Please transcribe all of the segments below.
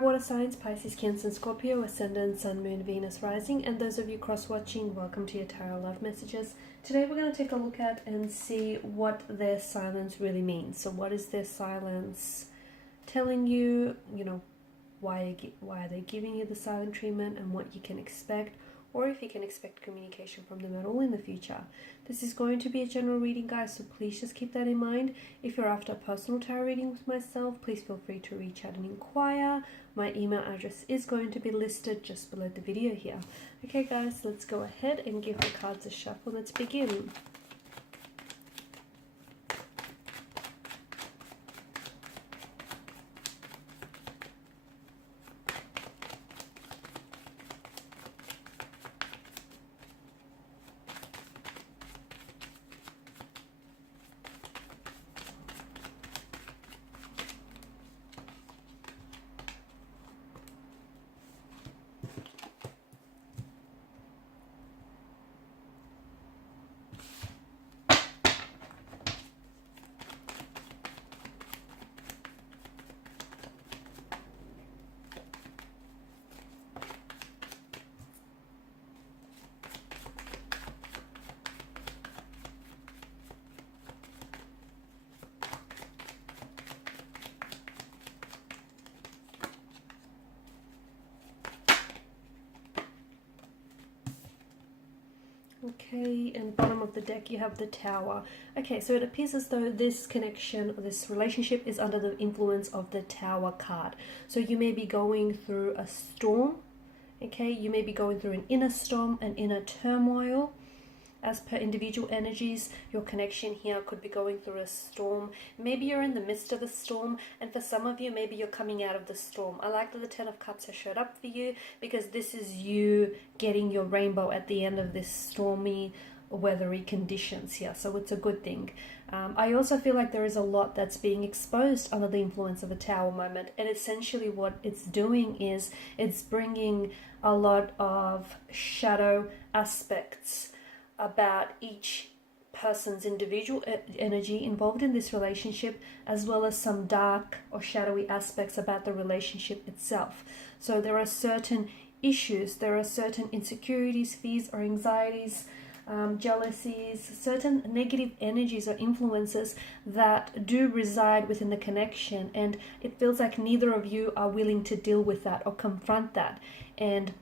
fire water signs, Pisces, Cancer, and Scorpio, Ascendant, Sun, Moon, Venus, Rising, and those of you cross-watching, welcome to your Tarot Love Messages. Today we're going to take a look at and see what their silence really means. So what is their silence telling you, why are they giving you the silent treatment and what you can expect, or if you can expect communication from them at all in the future. This is going to be a general reading, guys, so please just keep that in mind. If you're after a personal tarot reading with myself, please feel free to reach out and inquire. My email address is going to be listed just below the video here. Okay, guys, let's go ahead and give the cards a shuffle. Let's begin. Okay, and bottom of the deck you have the Tower. Okay, so it appears as though this connection, this relationship is under the influence of the Tower card. So you may be going through a storm, okay? You may be going through an inner storm, an inner turmoil. As per individual energies, your connection here could be going through a storm. Maybe you're in the midst of a storm, and for some of you, maybe you're coming out of the storm. I like that the Ten of Cups has showed up for you, because this is you getting your rainbow at the end of this stormy, weathery conditions here. So it's a good thing. I also feel like there is a lot that's being exposed under the influence of a Tower moment, and essentially what it's doing is it's bringing a lot of shadow aspects about each person's individual energy involved in this relationship, as well as some dark or shadowy aspects about the relationship itself. So there are certain issues, there are certain insecurities, fears or anxieties, jealousies, certain negative energies or influences that do reside within the connection, and it feels like neither of you are willing to deal with that or confront that. And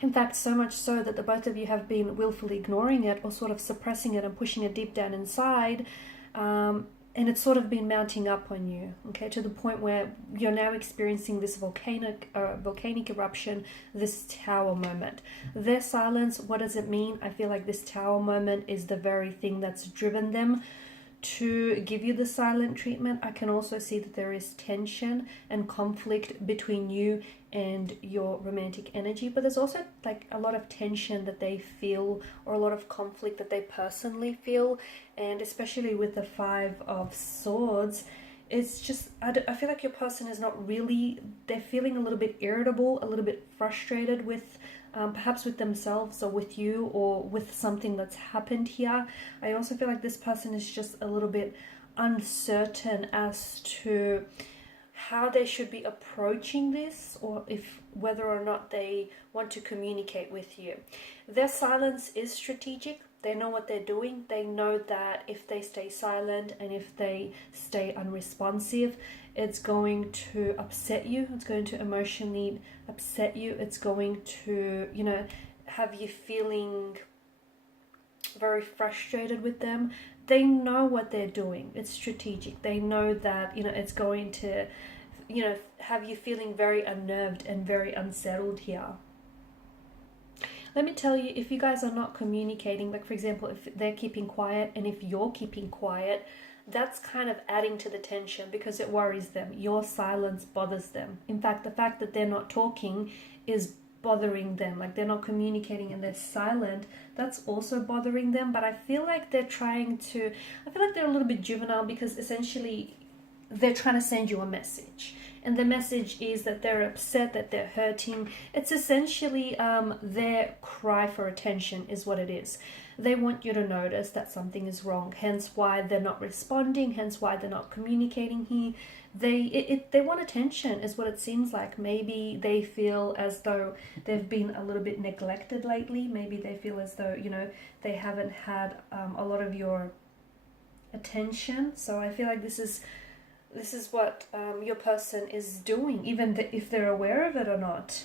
in fact, so much so that the both of you have been willfully ignoring it or sort of suppressing it and pushing it deep down inside. And it's sort of been mounting up on you, okay, to the point where you're now experiencing this volcanic eruption, this Tower moment. Their silence, what does it mean? I feel like this Tower moment is the very thing that's driven them to give you the silent treatment. I can also see that there is tension and conflict between you and your romantic energy, but there's also like a lot of tension that they feel, or a lot of conflict that they personally feel. And especially with the Five of Swords, it's just, I feel like your person is not really, they're feeling a little bit irritable, a little bit frustrated with perhaps with themselves or with you or with something that's happened here. I also feel like this person is just a little bit uncertain as to how they should be approaching this, or if whether or not they want to communicate with you. Their silence is strategic. They know what they're doing. They know that if they stay silent and if they stay unresponsive, it's going to upset you. It's going to emotionally upset you. It's going to, have you feeling very frustrated with them. They know what they're doing. It's strategic. They know that, it's going to, have you feeling very unnerved and very unsettled here. Let me tell you, if you guys are not communicating, like for example, if they're keeping quiet and if you're keeping quiet, that's kind of adding to the tension because it worries them. Your silence bothers them. In fact, the fact that they're not talking is bothering them. Like they're not communicating and they're silent, that's also bothering them. But I feel like they're a little bit juvenile, because essentially they're trying to send you a message. And the message is that they're upset, that they're hurting. It's essentially their cry for attention is what it is. They want you to notice that something is wrong, hence why they're not responding, hence why they're not communicating here. they want attention is what it seems like. Maybe they feel as though they've been a little bit neglected lately. Maybe they feel as though, you know, they haven't had a lot of your attention. So I feel like this is what your person is doing, even if they're aware of it or not.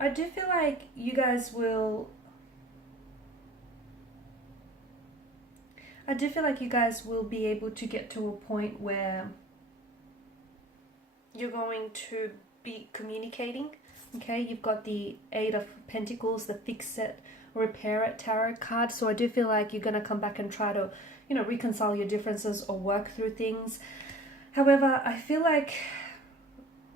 I do feel like you guys will be able to get to a point where you're going to be communicating. Okay, you've got the Eight of Pentacles, the Fix It, Repair It tarot card. So I do feel like you're going to come back and try to, you know, reconcile your differences or work through things. However, I feel like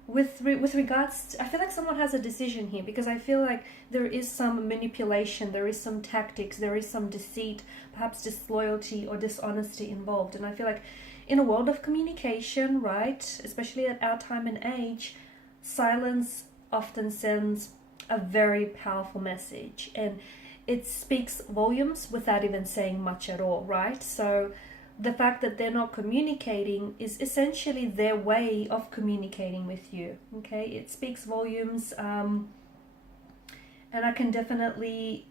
with regards to, I feel like someone has a decision here, because I feel like there is some manipulation, there is some tactics, there is some deceit, perhaps disloyalty or dishonesty involved. And I feel like in a world of communication, right, especially at our time and age, silence often sends a very powerful message, and it speaks volumes without even saying much at all, right? So the fact that they're not communicating is essentially their way of communicating with you. Okay, it speaks volumes, and I can definitely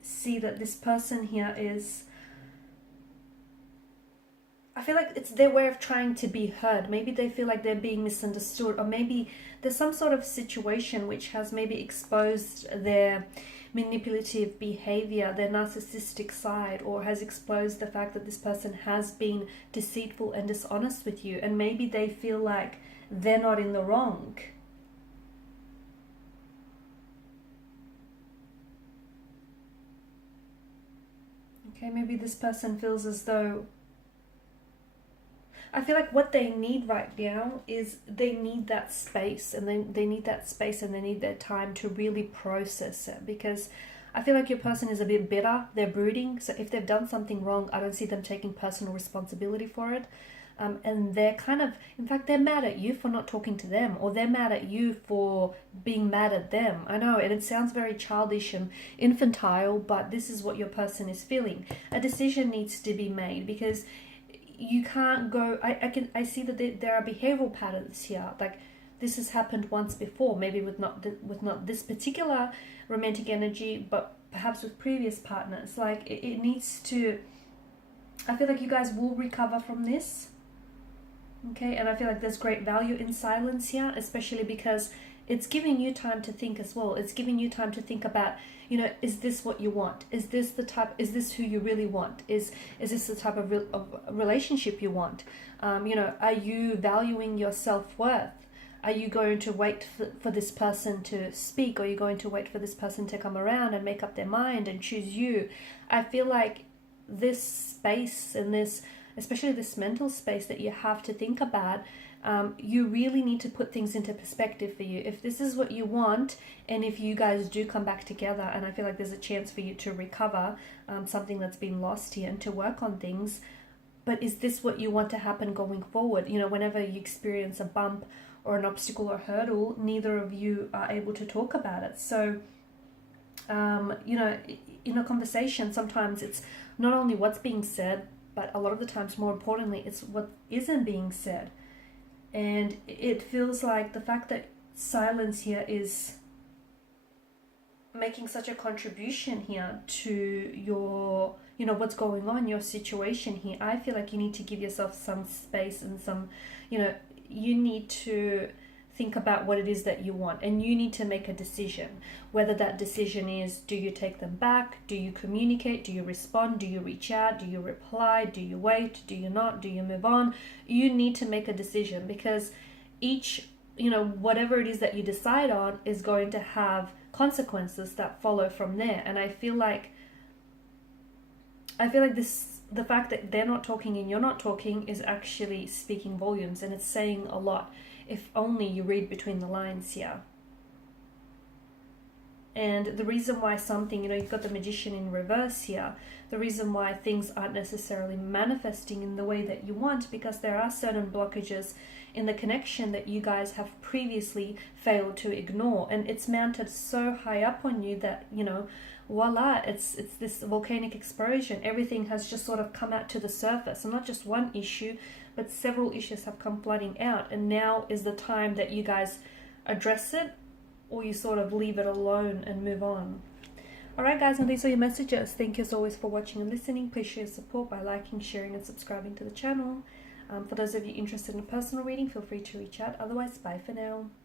see that this person here is, I feel like it's their way of trying to be heard. Maybe they feel like they're being misunderstood, or maybe there's some sort of situation which has maybe exposed their manipulative behavior, their narcissistic side, or has exposed the fact that this person has been deceitful and dishonest with you, and maybe they feel like they're not in the wrong. Okay, maybe this person feels as though, I feel like what they need right now is they need that space, and they need that space, and they need their time to really process it, because I feel like your person is a bit bitter, they're brooding. So if they've done something wrong, I don't see them taking personal responsibility for it. And they're kind of, in fact, they're mad at you for not talking to them, or they're mad at you for being mad at them. I know, and it sounds very childish and infantile, but this is what your person is feeling. A decision needs to be made, because you can't go, I see that there are behavioral patterns here. Like, this has happened once before, maybe with not this particular romantic energy, but perhaps with previous partners. Like, it needs to, I feel like you guys will recover from this. Okay, and I feel like there's great value in silence here, especially because it's giving you time to think as well. It's giving you time to think about, you know, is this what you want? Is this the type, is this who you really want? Is this the type of relationship you want? You know, are you valuing your self-worth? Are you going to wait for this person to speak? Or are you going to wait for this person to come around and make up their mind and choose you? I feel like this space and this, especially this mental space that you have to think about, you really need to put things into perspective for you. If this is what you want, and if you guys do come back together, and I feel like there's a chance for you to recover something that's been lost here and to work on things, but is this what you want to happen going forward? You know, whenever you experience a bump or an obstacle or hurdle, neither of you are able to talk about it. So, you know, in a conversation, sometimes it's not only what's being said, but a lot of the times, more importantly, it's what isn't being said. And it feels like the fact that silence here is making such a contribution here to your, you know, what's going on, your situation here. I feel like you need to give yourself some space and some, you know, you need to think about what it is that you want, and you need to make a decision. Whether that decision is, do you take them back? Do you communicate? Do you respond? Do you reach out? Do you reply? Do you wait? Do you not? Do you move on? You need to make a decision, because each, you know, whatever it is that you decide on is going to have consequences that follow from there. And I feel like this, the fact that they're not talking and you're not talking, is actually speaking volumes, and it's saying a lot. If only you read between the lines here. And the reason why something, you've got the Magician in reverse here, the reason why things aren't necessarily manifesting in the way that you want, because there are certain blockages in the connection that you guys have previously failed to ignore. And it's mounted so high up on you that, voila, it's this volcanic explosion. Everything has just sort of come out to the surface. And not just one issue, but several issues have come flooding out. And now is the time that you guys address it, or you sort of leave it alone and move on. Alright guys, and these are your messages. Thank you as always for watching and listening. Please show your support by liking, sharing and subscribing to the channel. For those of you interested in a personal reading, feel free to reach out. Otherwise, bye for now.